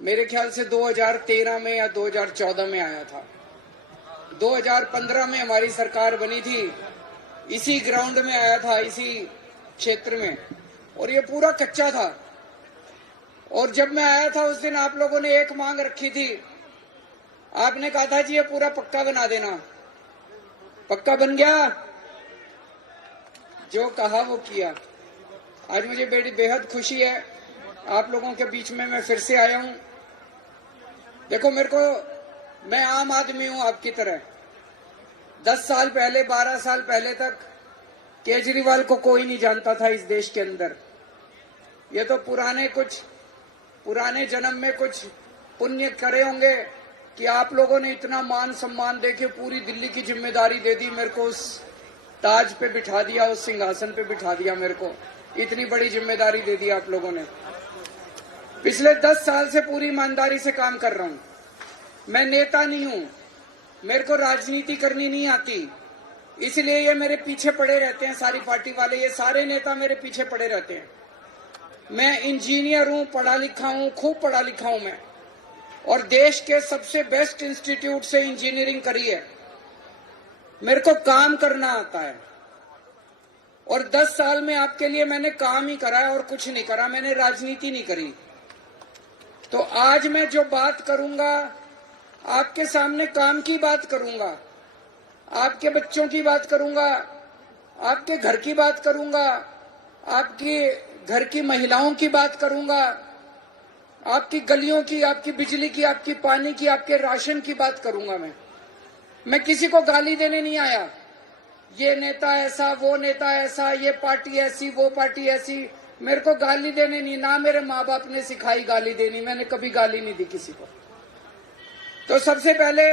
मेरे ख्याल से 2013 में या 2014 में आया था। 2015 में हमारी सरकार बनी थी, इसी ग्राउंड में आया था, इसी क्षेत्र में, और ये पूरा कच्चा था। और जब मैं आया था उस दिन आप लोगों ने एक मांग रखी थी, आपने कहा था जी ये पूरा पक्का बना देना। पक्का बन गया, जो कहा वो किया। आज मुझे बड़ी बेहद खुशी है, आप लोगों के बीच में मैं फिर से आया हूं। देखो मैं आम आदमी हूं आपकी तरह। 10 साल पहले, 12 साल पहले तक केजरीवाल को कोई नहीं जानता था इस देश के अंदर। ये तो पुराने जन्म में कुछ पुण्य करे होंगे कि आप लोगों ने इतना मान सम्मान देके पूरी दिल्ली की जिम्मेदारी दे दी, मेरे को उस ताज पे बिठा दिया, उस सिंहासन पे बिठा दिया, मेरे को इतनी बड़ी जिम्मेदारी दे दी आप लोगों ने। पिछले 10 साल से पूरी ईमानदारी से काम कर रहा हूं। मैं नेता नहीं हूं, मेरे को राजनीति करनी नहीं आती, इसलिए ये मेरे पीछे पड़े रहते हैं सारी पार्टी वाले, ये सारे नेता मेरे पीछे पड़े रहते हैं। मैं इंजीनियर हूं, पढ़ा लिखा हूं, खूब पढ़ा लिखा हूं मैं, और देश के सबसे बेस्ट इंस्टीट्यूट से इंजीनियरिंग करी है। मेरे को काम करना आता है, और 10 साल में आपके लिए मैंने काम ही करा है और कुछ नहीं करा, मैंने राजनीति नहीं करी। तो आज मैं जो बात करूंगा, आपके सामने काम की बात करूंगा, आपके बच्चों की बात करूंगा, आपके घर की बात करूंगा, आपकी घर की महिलाओं की बात करूंगा, आपकी गलियों की, आपकी बिजली की, आपकी पानी की, आपके राशन की बात करूंगा। मैं किसी को गाली देने नहीं आया, ये नेता ऐसा, वो नेता ऐसा, ये पार्टी ऐसी, वो पार्टी ऐसी। मेरे को गाली देने नहीं, ना मेरे माँ बाप ने सिखाई गाली देनी, मैंने कभी गाली नहीं दी किसी को। तो सबसे पहले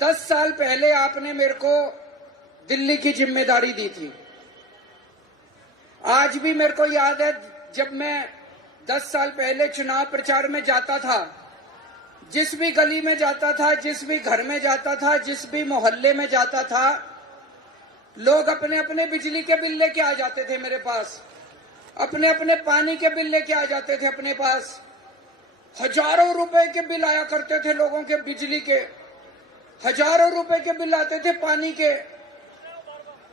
10 साल पहले आपने मेरे को दिल्ली की जिम्मेदारी दी थी। आज भी मेरे को याद है, जब मैं 10 साल पहले चुनाव प्रचार में जाता था, जिस भी गली में जाता था, जिस भी घर में जाता था, जिस भी मोहल्ले में जाता था, लोग अपने अपने बिजली के बिल लेके आ जाते थे मेरे पास, अपने अपने पानी के बिल लेके आ जाते थे अपने पास। हजारों रुपए के बिल आया करते थे लोगों के, बिजली के हजारों रुपए के बिल आते थे, पानी के।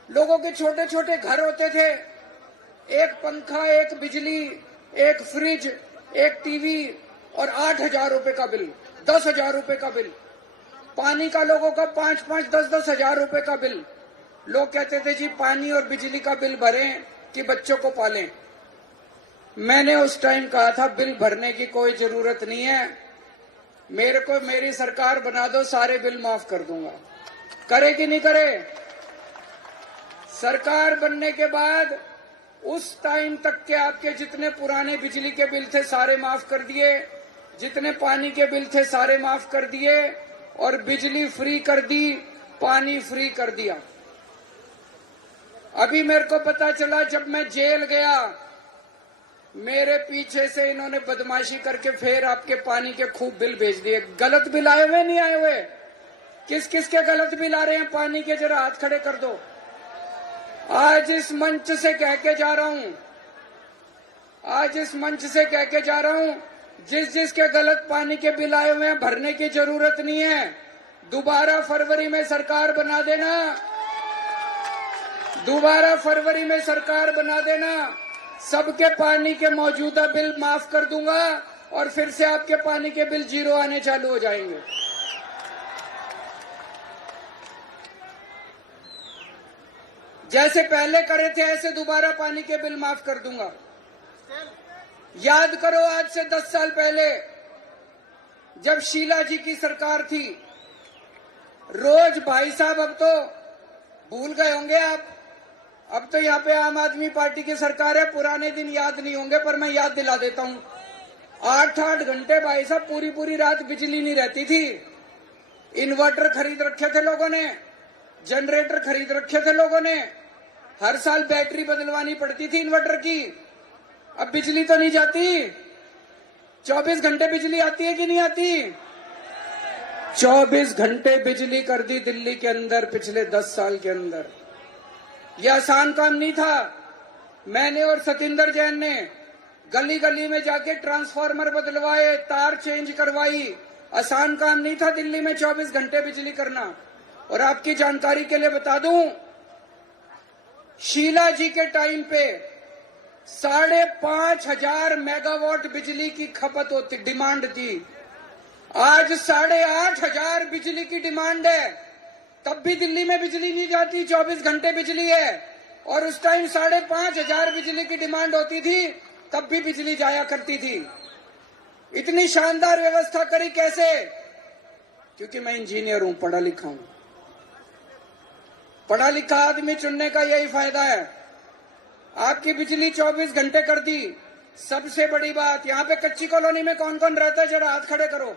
लोगों के छोटे छोटे घर होते थे, एक पंखा, एक बिजली, एक फ्रिज, एक टीवी, और 8,000 रुपए का बिल, 10,000 रुपए का बिल। पानी का लोगों का 5-5, 10-10 हजार रुपए का बिल। लोग कहते थे जी पानी और बिजली का बिल भरें कि बच्चों को पालें। मैंने उस टाइम कहा था बिल भरने की कोई जरूरत नहीं है, मेरे को मेरी सरकार बना दो, सारे बिल माफ कर दूंगा। करे कि नहीं करे? सरकार बनने के बाद उस टाइम तक के आपके जितने पुराने बिजली के बिल थे सारे माफ कर दिए, जितने पानी के बिल थे सारे माफ कर दिए, और बिजली फ्री कर दी, पानी फ्री कर दिया। अभी मेरे को पता चला, जब मैं जेल गया, मेरे पीछे से इन्होंने बदमाशी करके फिर आपके पानी के खूब बिल भेज दिए। गलत बिल आए हुए नहीं आए हुए? किस किस के गलत बिल आ रहे हैं पानी के, जरा हाथ खड़े कर दो। आज इस मंच से कह के जा रहा हूं, आज इस मंच से कह के जा रहा हूं, जिस जिसके गलत पानी के बिल आए हुए हैं भरने की जरूरत नहीं है। दोबारा फरवरी में सरकार बना देना, दोबारा फरवरी में सरकार बना देना, सबके पानी के मौजूदा बिल माफ कर दूंगा, और फिर से आपके पानी के बिल 0 आने चालू हो जाएंगे। जैसे पहले करे थे ऐसे दोबारा पानी के बिल माफ कर दूंगा। याद करो, आज से 10 साल पहले जब शीला जी की सरकार थी, रोज भाई साहब, अब तो भूल गए होंगे आप, अब तो यहाँ पे आम आदमी पार्टी की सरकार है, पुराने दिन याद नहीं होंगे, पर मैं याद दिला देता हूँ। 8-8 घंटे भाई साहब, पूरी पूरी रात बिजली नहीं रहती थी। इन्वर्टर खरीद रखे थे लोगों ने, जनरेटर खरीद रखे थे लोगों ने, हर साल बैटरी बदलवानी पड़ती थी इन्वर्टर की। अब बिजली तो नहीं जाती, 24 घंटे बिजली आती है कि नहीं आती? 24 घंटे बिजली कर दी दिल्ली के अंदर पिछले 10 साल के अंदर। यह आसान काम नहीं था। मैंने और सतिंदर जैन ने गली गली में जाके ट्रांसफार्मर बदलवाए, तार चेंज करवाई। आसान काम नहीं था दिल्ली में 24 घंटे बिजली करना। और आपकी जानकारी के लिए बता दूं, शीला जी के टाइम पे 5,500 मेगावाट बिजली की खपत होती, डिमांड थी। आज 8,500 बिजली की डिमांड है। तब भी दिल्ली में बिजली नहीं जाती, 24 घंटे बिजली है। और उस टाइम 5,500 बिजली की डिमांड होती थी, तब भी बिजली जाया करती थी। इतनी शानदार व्यवस्था करी कैसे? क्योंकि मैं इंजीनियर हूं, पढ़ा लिखा हूं। पढ़ा लिखा आदमी चुनने का यही फायदा है। आपकी बिजली 24 घंटे कर दी। सबसे बड़ी बात, यहां पे कच्ची कॉलोनी में कौन कौन रहता है, जरा हाथ खड़े करो।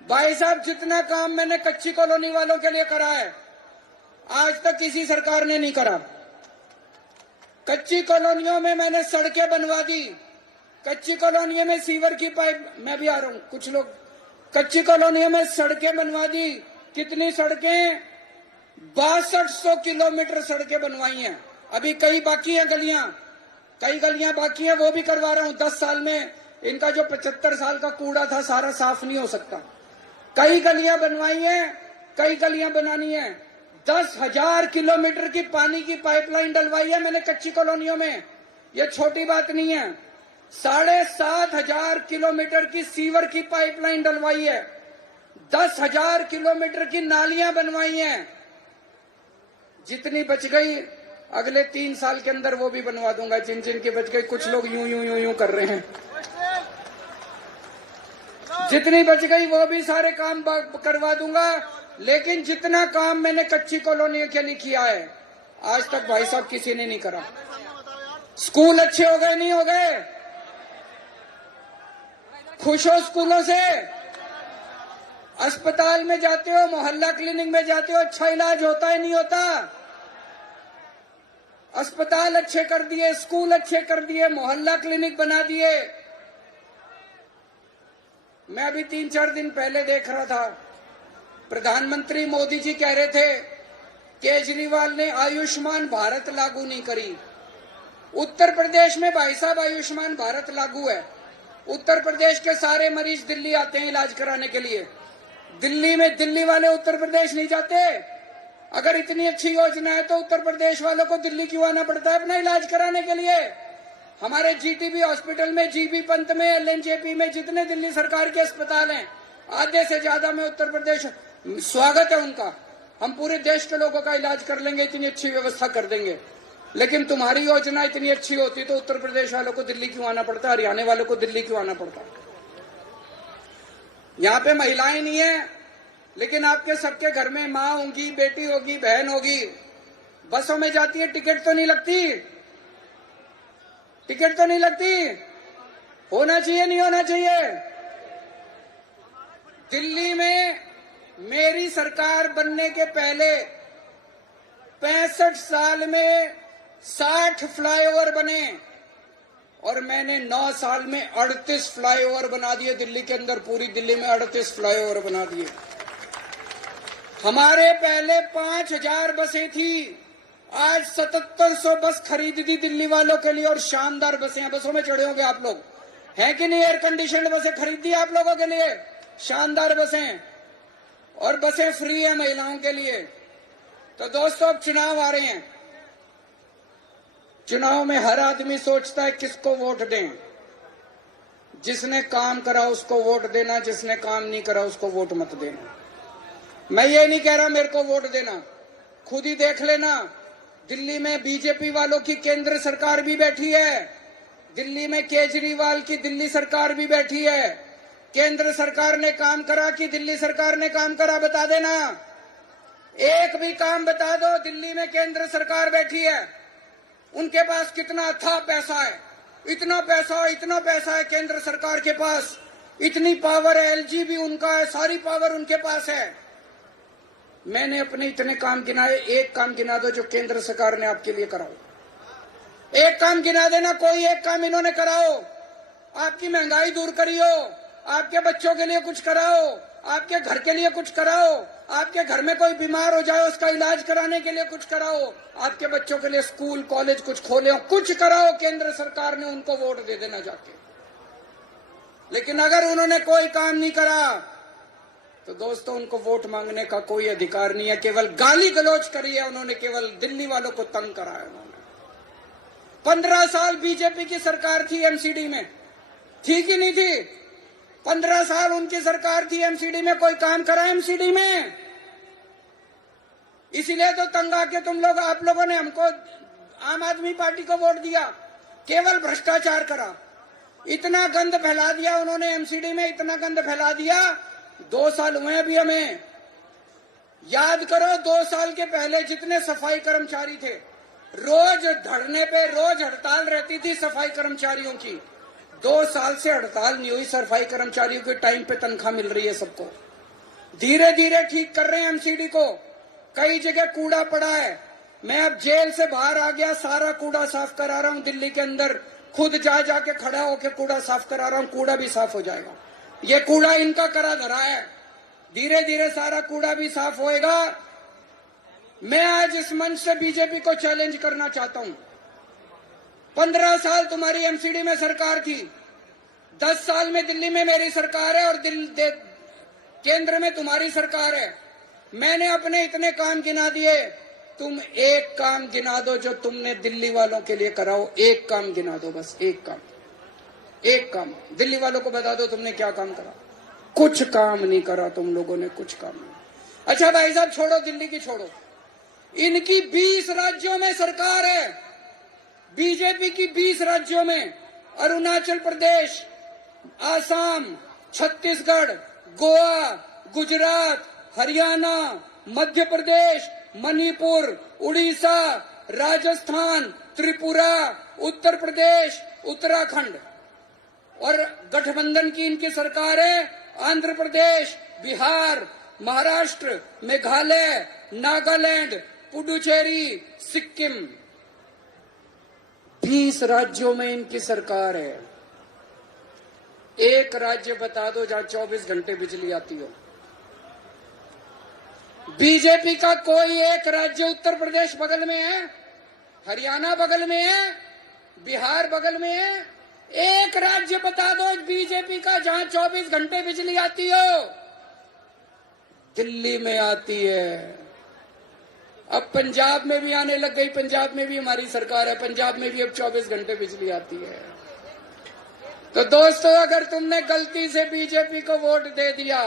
भाई साहब, जितना काम मैंने कच्ची कॉलोनी वालों के लिए करा है, आज तक किसी सरकार ने नहीं करा। कच्ची कॉलोनियों में मैंने सड़कें बनवा दी। कच्ची कॉलोनियों में सीवर की पाइप, मैं भी आ रहा हूं, कुछ लोग, कच्ची कॉलोनियों में सड़कें बनवा दी। कितनी सड़कें? 6200 किलोमीटर सड़कें बनवाई हैं। अभी कई बाकी हैं गलियां, कई गलियां बाकी हैं, वो भी करवा रहा हूं। 10 साल में इनका जो 75 साल का कूड़ा था सारा साफ नहीं हो सकता। कई गलियां बनवाई हैं, कई गलियां बनानी है। 10,000 किलोमीटर की पानी की पाइपलाइन डलवाई है मैंने कच्ची कॉलोनियों में। ये छोटी बात नहीं है। 7,500 किलोमीटर की सीवर की पाइपलाइन डलवाई है। 10,000 किलोमीटर की नालियां बनवाई हैं। जितनी बच गई अगले 3 साल के अंदर वो भी बनवा दूंगा, जिन जिन की बच गई। कुछ लोग यूं यूं यूं यूं कर रहे हैं। जितनी बच गई वो भी सारे काम करवा दूंगा। लेकिन जितना काम मैंने कच्ची कॉलोनी के लिए किया है, आज तक भाई साहब किसी ने नहीं करा। स्कूल अच्छे हो गए, नहीं हो गए? खुश हो स्कूलों से? अस्पताल में जाते हो, मोहल्ला क्लिनिक में जाते हो, अच्छा इलाज होता है, नहीं होता? अस्पताल अच्छे कर दिए, स्कूल अच्छे कर दिए, मोहल्ला क्लिनिक बना दिए। मैं अभी 3-4 दिन पहले देख रहा था, प्रधानमंत्री मोदी जी कह रहे थे केजरीवाल ने आयुष्मान भारत लागू नहीं करी। उत्तर प्रदेश में भाई साहब आयुष्मान भारत लागू है। उत्तर प्रदेश के सारे मरीज दिल्ली आते हैं इलाज कराने के लिए। दिल्ली में दिल्ली वाले उत्तर प्रदेश नहीं जाते। अगर इतनी अच्छी योजना है तो उत्तर प्रदेश वालों को दिल्ली क्यों आना पड़ता है अपना इलाज कराने के लिए? हमारे जीटीबी हॉस्पिटल में, जीबी पंत में, एलएनजेपी में जितने दिल्ली सरकार के अस्पताल हैं, आधे से ज्यादा में उत्तर प्रदेश। स्वागत है उनका, हम पूरे देश के लोगों का इलाज कर लेंगे, इतनी अच्छी व्यवस्था कर देंगे। लेकिन तुम्हारी योजना इतनी अच्छी होती तो उत्तर प्रदेश वालों को दिल्ली क्यों आना पड़ता, हरियाणा वालों को दिल्ली क्यों आना पड़ता? यहाँ पे महिलाएं नहीं है, लेकिन आपके सबके घर में माँ होगी, बेटी होगी, बहन होगी। बसों में जाती है, टिकट तो नहीं लगती? टिकट तो नहीं लगती? होना चाहिए, नहीं होना चाहिए? दिल्ली में मेरी सरकार बनने के पहले 65 साल में 60 फ्लाईओवर बने और मैंने 9 साल में 38 फ्लाईओवर बना दिए। दिल्ली के अंदर पूरी दिल्ली में 38 फ्लाईओवर बना दिए। हमारे पहले 5,000 बसें थी, आज 7,700 बस खरीद दी दिल्ली वालों के लिए और शानदार बसें हैं। बसों में चढ़े होंगे आप लोग, हैं कि नहीं? एयर कंडीशनड बसें खरीद दी आप लोगों के लिए, शानदार बसें, और बसें फ्री है महिलाओं के लिए। तो दोस्तों अब चुनाव आ रहे हैं। चुनाव में हर आदमी सोचता है किसको वोट दें। जिसने काम करा उसको वोट देना, जिसने काम नहीं करा उसको वोट मत देना। मैं ये नहीं कह रहा मेरे को वोट देना, खुद ही देख लेना। दिल्ली में बीजेपी वालों की केंद्र सरकार भी बैठी है, दिल्ली में केजरीवाल की दिल्ली सरकार भी बैठी है। केंद्र सरकार ने काम करा कि दिल्ली सरकार ने काम करा, बता देना। एक भी काम बता दो। दिल्ली में केंद्र सरकार बैठी है, उनके पास कितना अथाह पैसा है, इतना पैसा है केंद्र सरकार के पास, इतनी पावर है। एलजी भी उनका है, सारी पावर उनके पास है। मैंने अपने इतने काम गिनाए, एक काम गिना दो जो केंद्र सरकार ने आपके लिए कराओ। एक काम गिना देना, कोई एक काम इन्होंने कराओ। आपकी महंगाई दूर करियो, आपके बच्चों के लिए कुछ कराओ, आपके घर के लिए कुछ कराओ, आपके घर में कोई बीमार हो जाए, उसका इलाज कराने के लिए कुछ कराओ, आपके बच्चों के लिए स्कूल कॉलेज कुछ खोले हो, कुछ कराओ, केंद्र सरकार ने उनको वोट दे देना जाके। लेकिन अगर उन्होंने कोई काम नहीं करा तो दोस्तों उनको वोट मांगने का कोई अधिकार नहीं है। केवल गाली गलौज करी है उन्होंने, केवल दिल्ली वालों को तंग करा है उन्होंने। 15 साल बीजेपी की सरकार थी एमसीडी में, थी कि नहीं थी? 15 साल उनकी सरकार थी एमसीडी में, कोई काम करा एमसीडी में? इसीलिए तो तंग आके आप लोगों ने हमको आम आदमी पार्टी को वोट दिया। केवल भ्रष्टाचार करा, इतना गंद फैला दिया उन्होंने एमसीडी में, इतना गंद फैला दिया। 2 साल हुए अभी हमें, याद करो 2 साल के पहले जितने सफाई कर्मचारी थे, रोज धरने पे, रोज हड़ताल रहती थी सफाई कर्मचारियों की। 2 साल से हड़ताल नहीं हुई, सफाई कर्मचारियों के टाइम पे तनख्वाह मिल रही है सबको। धीरे धीरे ठीक कर रहे हैं एमसीडी को। कई जगह कूड़ा पड़ा है, मैं अब जेल से बाहर आ गया, सारा कूड़ा साफ करा रहा हूं दिल्ली के अंदर, खुद जा जाके खड़ा होकर कूड़ा साफ करा रहा हूं, कूड़ा भी साफ हो जाएगा। ये कूड़ा इनका करा धरा है, धीरे धीरे सारा कूड़ा भी साफ होएगा। मैं आज इस मंच से बीजेपी को चैलेंज करना चाहता हूं। 15 साल तुम्हारी एमसीडी में सरकार थी, 10 साल में दिल्ली में मेरी सरकार है और केंद्र में तुम्हारी सरकार है। मैंने अपने इतने काम गिना दिए, तुम एक काम गिना दो जो तुमने दिल्ली वालों के लिए कराओ। एक काम गिना दो, बस एक काम, एक काम दिल्ली वालों को बता दो तुमने क्या काम करा। कुछ काम नहीं करा तुम लोगों ने, कुछ काम नहीं। अच्छा भाई साहब, छोड़ो दिल्ली की, छोड़ो, इनकी 20 राज्यों में सरकार है, बीजेपी की 20 राज्यों में, अरुणाचल प्रदेश, आसाम, छत्तीसगढ़, गोवा, गुजरात, हरियाणा, मध्य प्रदेश, मणिपुर, उड़ीसा, राजस्थान, त्रिपुरा, उत्तर प्रदेश, उत्तराखंड, और गठबंधन की इनकी सरकार है आंध्र प्रदेश, बिहार, महाराष्ट्र, मेघालय, नागालैंड, पुडुचेरी, सिक्किम। 20 राज्यों में इनकी सरकार है। एक राज्य बता दो जहां 24 घंटे बिजली आती हो। बीजेपी का कोई एक राज्य, उत्तर प्रदेश बगल में है, हरियाणा बगल में है, बिहार बगल में है, एक राज्य बता दो बीजेपी का जहां 24 घंटे बिजली आती हो। दिल्ली में आती है। अब पंजाब में भी आने लग गई, पंजाब में भी हमारी सरकार है, पंजाब में भी अब 24 घंटे बिजली आती है। तो दोस्तों, अगर तुमने गलती से बीजेपी को वोट दे दिया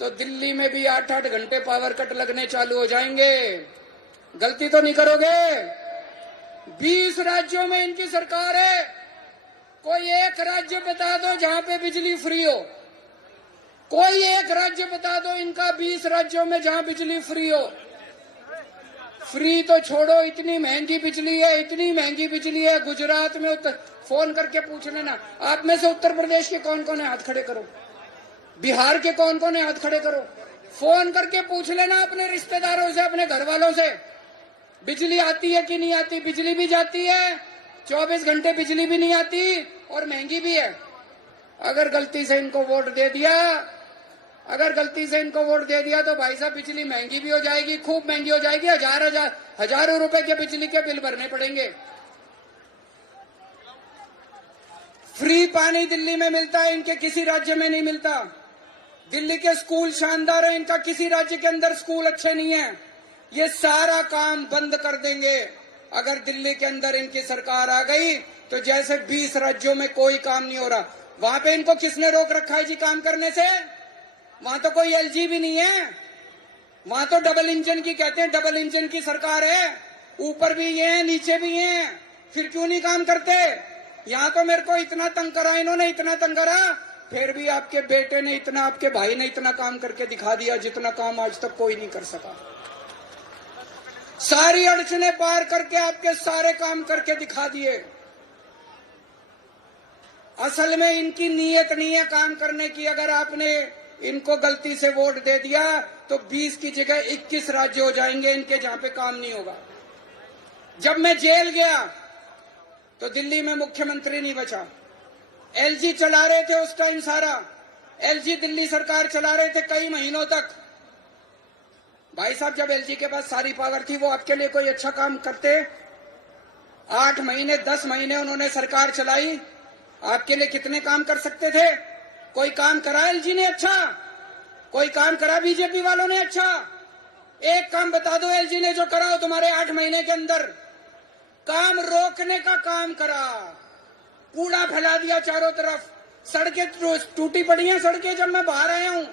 तो दिल्ली में भी 8-8 घंटे पावर कट लगने चालू हो जाएंगे। गलती तो नहीं करोगे? 20 राज्यों में इनकी सरकार है, कोई एक राज्य बता दो जहां पे बिजली फ्री हो। कोई एक राज्य बता दो इनका 20 राज्यों में जहां बिजली फ्री हो। फ्री तो छोड़ो, इतनी महंगी बिजली है, इतनी महंगी बिजली है। गुजरात में फोन करके पूछ लेना, आप में से उत्तर प्रदेश के कौन कौन है, हाथ खड़े करो। बिहार के कौन कौन है, हाथ खड़े करो। फोन करके पूछ लेना अपने रिश्तेदारों से, अपने घर वालों से, बिजली आती है कि नहीं आती। बिजली भी जाती है, 24 घंटे बिजली भी नहीं आती, और महंगी भी है। अगर गलती से इनको वोट दे दिया, अगर गलती से इनको वोट दे दिया तो भाई साहब बिजली महंगी भी हो जाएगी, खूब महंगी हो जाएगी। हजारों रुपए के बिजली के बिल भरने पड़ेंगे। फ्री पानी दिल्ली में मिलता है, इनके किसी राज्य में नहीं मिलता। दिल्ली के स्कूल शानदार है, इनका किसी राज्य के अंदर स्कूल अच्छे नहीं है। ये सारा काम बंद कर देंगे अगर दिल्ली के अंदर इनकी सरकार आ गई तो। जैसे 20 राज्यों में कोई काम नहीं हो रहा, वहां पे इनको किसने रोक रखा है जी काम करने से? वहां तो कोई एलजी भी नहीं है, वहां तो डबल इंजन की कहते हैं, डबल इंजन की सरकार है। ऊपर भी ये है, नीचे भी ये है, फिर क्यों नहीं काम करते? यहाँ तो मेरे को इतना तंग करा इन्होंने, इतना तंग करा, फिर भी आपके बेटे ने इतना, आपके भाई ने इतना काम करके दिखा दिया जितना काम आज तक कोई नहीं कर सका। सारी अड़चने पार करके आपके सारे काम करके दिखा दिए। असल में इनकी नीयत नहीं है काम करने की। अगर आपने इनको गलती से वोट दे दिया तो 20 की जगह 21 राज्य हो जाएंगे इनके जहां पे काम नहीं होगा। जब मैं जेल गया तो दिल्ली में मुख्यमंत्री नहीं बचा। एलजी चला रहे थे उस टाइम, सारा एलजी दिल्ली सरकार चला रहे थे कई महीनों तक। भाई साहब, जब एलजी के पास सारी पावर थी वो आपके लिए कोई अच्छा काम करते? 8 महीने 10 महीने उन्होंने सरकार चलाई, आपके लिए कितने काम कर सकते थे? कोई काम करा एलजी ने अच्छा? कोई काम करा बीजेपी वालों ने अच्छा? एक काम बता दो एलजी ने जो करा हो तुम्हारे 8 महीने के अंदर। काम रोकने का काम करा, कूड़ा फैला दिया चारों तरफ, सड़कें टूटी पड़ी हैं। सड़कें जब मैं बाहर आया हूं,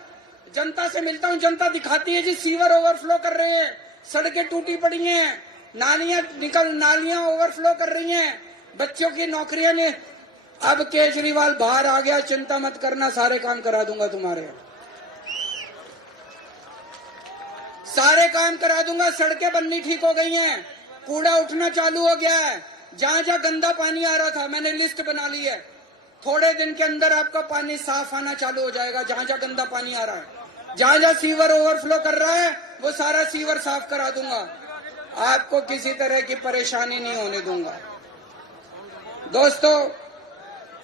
जनता से मिलता हूं, जनता दिखाती है जी सीवर ओवरफ्लो कर रहे हैं, सड़कें टूटी पड़ी हैं, नालियां ओवरफ्लो कर रही हैं, बच्चों की नौकरियां ने। अब केजरीवाल बाहर आ गया, चिंता मत करना, सारे काम करा दूंगा तुम्हारे, सारे काम करा दूंगा। सड़कें बननी ठीक हो गई हैं, कूड़ा उठना चालू हो गया है। जहां जहां गंदा पानी आ रहा था मैंने लिस्ट बना ली है, थोड़े दिन के अंदर आपका पानी साफ आना चालू हो जाएगा। जहां जहां गंदा पानी आ रहा है, जहां जहां सीवर ओवरफ्लो कर रहा है, वो सारा सीवर साफ करा दूंगा। आपको किसी तरह की परेशानी नहीं होने दूंगा। दोस्तों,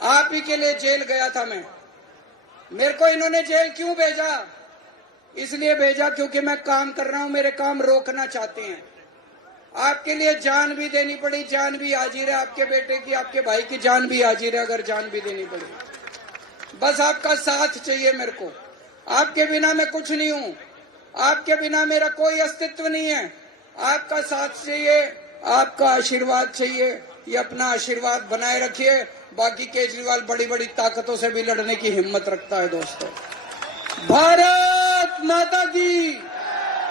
आप ही के लिए जेल गया था मैं। मेरे को इन्होंने जेल क्यों भेजा? इसलिए भेजा क्योंकि मैं काम कर रहा हूं, मेरे काम रोकना चाहते हैं। आपके लिए जान भी देनी पड़ी, जान भी हाजिर है, आपके बेटे की, आपके भाई की जान भी हाजिर है, अगर जान भी देनी पड़ी। बस आपका साथ चाहिए मेरे को। आपके बिना मैं कुछ नहीं हूं, आपके बिना मेरा कोई अस्तित्व नहीं है। आपका साथ चाहिए, आपका आशीर्वाद चाहिए। ये अपना आशीर्वाद बनाए रखिए। बाकी केजरीवाल बड़ी बड़ी ताकतों से भी लड़ने की हिम्मत रखता है। दोस्तों, भारत माता की